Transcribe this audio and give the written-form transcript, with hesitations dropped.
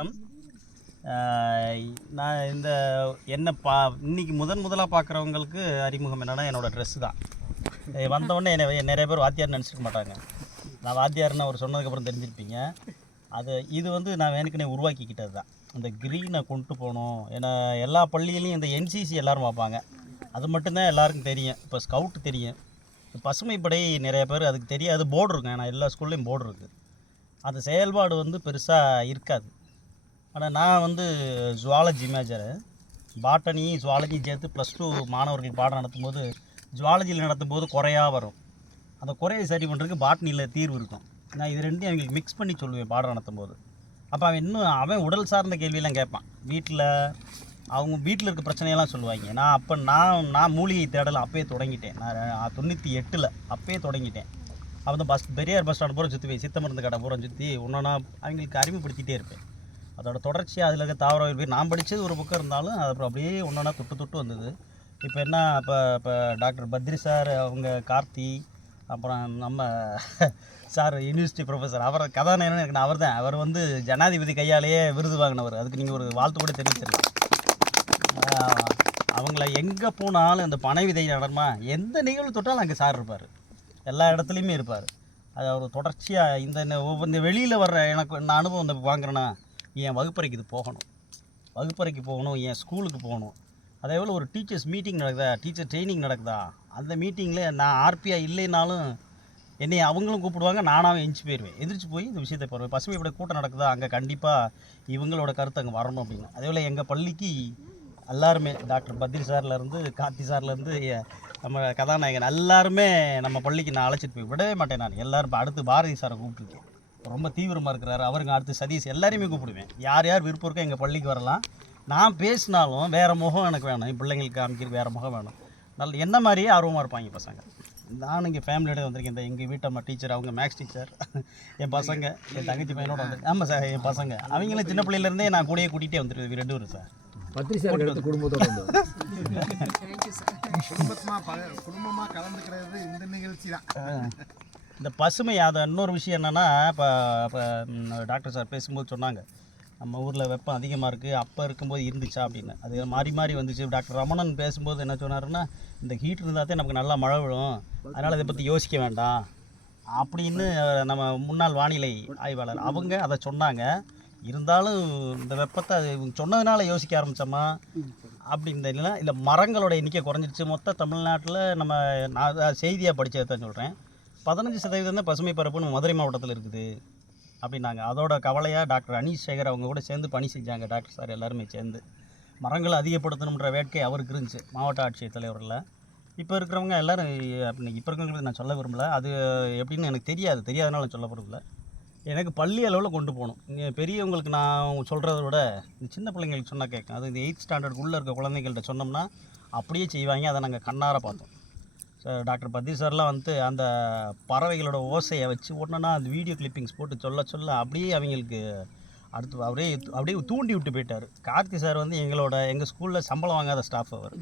வணக்கம். நான் என்ன இன்னைக்கு முதலாக பார்க்குறவங்களுக்கு அறிமுகம் என்னென்னா என்னோடய ட்ரெஸ்ஸு தான். வந்தவுடனே நிறைய பேர் வாத்தியார் நினச்சிக்க மாட்டாங்க. நான் வாத்தியார்னு அவர் சொன்னதுக்கப்புறம் தெரிஞ்சிருப்பீங்க. இது நான் வேணுக்குனே உருவாக்கிக்கிட்டது தான். இந்த க்ரீனை கொண்டு போகணும். ஏன்னா எல்லா பள்ளியிலையும் இந்த என்சிசி எல்லோரும் பார்ப்பாங்க. அது மட்டும்தான் எல்லாருக்கும் தெரியும். இப்போ ஸ்கவுட்டு தெரியும். பசுமைப்படை நிறைய பேர் அதுக்கு தெரியாது. போர்டு இருக்கும். ஏன்னா எல்லா ஸ்கூல்லேயும் போர்டு இருக்குது. அது செயல்பாடு பெருசாக இருக்காது. ஆனால் நான் ஜுவாலஜி மேஜரு. பாட்டனி ஜுவாலஜி சேர்த்து +2 மாணவர்கள் பாடம் நடத்தும்போது ஜுவாலஜியில் நடத்தும்போது குறையாக வரும். அந்த குறையை சரி பண்ணுறதுக்கு பாட்டனியில் தீர்வு இருக்கும். நான் இது ரெண்டையும் அவங்களுக்கு மிக்ஸ் பண்ணி சொல்லுவேன் பாடம் நடத்தும்போது. அப்போ அவன் உடல் சார்ந்த கேள்வியெல்லாம் கேட்பான். அவங்க வீட்டில் இருக்க பிரச்சனையெல்லாம் சொல்லுவாங்க. நான் மூலிகை தேடலை அப்போயே தொடங்கிட்டேன். நான் 98 அப்போயே தொடங்கிட்டேன். பெரியார் பஸ் ஸ்டாண்ட் பூரா சுற்றுவேன். சித்த மருந்து கடை பூரா சுற்றி ஒன்றா அவங்களுக்கு அறிமுகப்படுத்திகிட்டே இருப்பேன். அதோட தொடர்ச்சியாக அதில் இருக்க தாவர நான் படித்தது ஒரு புக்கம் இருந்தாலும் அது அப்புறம் அப்படியே ஒன்றா தொட்டு வந்தது. இப்போ இப்போ டாக்டர் பத்ரி சார், அவங்க கார்த்தி, அப்புறம் நம்ம சார் யூனிவர்சிட்டி ப்ரொஃபஸர், கதாநாயகன் எனக்கு அவர் தான். அவர் ஜனாதிபதி கையாலேயே விருது வாங்கினவர். அதுக்கு நீங்கள் ஒரு வாழ்த்து கூட தெரிவிச்சிடலாம். அவங்கள எங்கே போனாலும் இந்த பனை விதை நடமா எந்த நிகழ்வு தொட்டாலும் அங்கே சார் இருப்பார். எல்லா இடத்துலையுமே இருப்பார். அது அவர் தொடர்ச்சியாக இந்த வெளியில் வர்ற எனக்கு நான் அனுபவம் வாங்குறேன்னா என் வகுப்பறைக்கு போகணும், என் ஸ்கூலுக்கு போகணும். அதே போல் ஒரு டீச்சர்ஸ் மீட்டிங் நடக்குதா, டீச்சர் ட்ரைனிங் நடக்குதா, அந்த மீட்டிங்கில் நான் ஆர்பியாக இல்லைனாலும் என்னை அவங்களும் கூப்பிடுவாங்க. நானாகவும் எந்திரிச்சு போய் இந்த விஷயத்தை போடுவேன். பசுமைப்படை கூட்டம் நடக்குதா, அங்கே கண்டிப்பாக இவங்களோட கருத்து அங்கே வரணும் அப்படின்னு. அதே போல் எங்கள் பள்ளிக்கு எல்லாருமே டாக்டர் பத்ரி சார்லேருந்து கார்த்தி சார்லேருந்து நம்ம கதாநாயகன் எல்லாருமே நம்ம பள்ளிக்கு நான் அழைச்சிட்டு போய் விடவே மாட்டேன். நான் எல்லோரும் அடுத்து பாரதி சாரை கூப்பிட்டுருக்கேன். ரொம்ப தீவிரமாக இருக்கிறாரு. அவருங்க அடுத்து சதீஷ் எல்லாரையுமே கூப்பிடுவேன். யார் விருப்பம் இருக்கோ எங்கள் பள்ளிக்கு வரலாம். நான் பேசினாலும் வேறு முகம் எனக்கு வேணும். என் பிள்ளைங்களுக்கு காமிக்கிறது வேறு முகம் வேணும். என்ன மாதிரியே ஆர்வமாக இருப்பாங்க பசங்க. நான் இங்கே ஃபேமிலியோட வந்திருக்கேன். எங்கள் வீட்டம்மா டீச்சர், அவங்க மேக்ஸ் டீச்சர், என் பசங்க, என் தங்கச்சி பையனோட வந்திருக்கேன். ஆமாம் சார், என் பசங்க அவங்களும் சின்ன பிள்ளையிலேருந்தே நான் கூடயே கூட்டிகிட்டே வந்துருக்கேன். 2 வரும் சார். பத்ரி சார் குடும்பத்தோட குடும்பமாக கலந்துக்கிறது இந்த நிகழ்ச்சி தான். இந்த பசுமை அதை இன்னொரு விஷயம் என்னென்னா, இப்போ டாக்டர் சார் பேசும்போது சொன்னாங்க, நம்ம ஊரில் வெப்பம் அதிகமாக இருக்குது, அப்போ இருக்கும்போது இருந்துச்சா அப்படின்னு. அது மாறி வந்துச்சு. டாக்டர் ரமணன் பேசும்போது என்ன சொன்னாருன்னா, இந்த ஹீட் இருந்தால் தான் நமக்கு நல்லா மழை விழும், அதனால் இதை பற்றி யோசிக்க வேண்டாம் அப்படின்னு நம்ம முன்னாள் வானிலை ஆய்வாளர் அவங்க அதை சொன்னாங்க. இருந்தாலும் இந்த வெப்பத்தை இவங்க சொன்னதுனால யோசிக்க ஆரம்பித்தோமா அப்படி இல்லை மரங்களோட எண்ணிக்கை குறைஞ்சிருச்சு. மொத்த தமிழ்நாட்டில் நான் செய்தியாக படித்ததை தான் சொல்கிறேன். 15% தான் பசுமை பரப்புன்னு மதுரை மாவட்டத்தில் இருக்குது அப்படின்னாங்க. அதோட கவலையாக டாக்டர் அனீஷ் சேகர் அவங்க கூட சேர்ந்து பணி செஞ்சாங்க. டாக்டர் சார் எல்லாருமே சேர்ந்து மரங்களை அதிகப்படுத்தணுன்ற வேட்கை அவருக்கு இருந்துச்சு, மாவட்ட ஆட்சியர் தலைவரில். இப்போ இருக்கிறவங்க எல்லோரும் இப்போ இருக்கிறவங்களுக்கு நான் சொல்ல விரும்பலை. அது எப்படின்னு எனக்கு தெரியாதனால சொல்ல விரும்பல. எனக்கு பள்ளி அளவில் கொண்டு போகணும். இங்கே பெரியவங்களுக்கு நான் சொல்கிறத விட இந்த சின்ன பிள்ளைங்களுக்கு சொன்னால் கேட்கும். அது இந்த 8th ஸ்டாண்டர்டுக்குள்ளே இருக்க குழந்தைங்கள்ட்ட சொன்னோம்னா அப்படியே செய்வாங்க. அதை நாங்கள் கண்ணார பார்த்தோம். சார் டாக்டர் பத்ரி சார்லாம் அந்த பறவைகளோட ஓசையை வச்சு ஒன்றுனா அந்த வீடியோ கிளிப்பிங்ஸ் போட்டு சொல்ல அப்படியே அவங்களுக்கு அடுத்து அப்படியே தூண்டி விட்டு போயிட்டார். கார்த்தி சார் எங்கள் ஸ்கூலில் சம்பளம் வாங்காத ஸ்டாஃப் அவர்.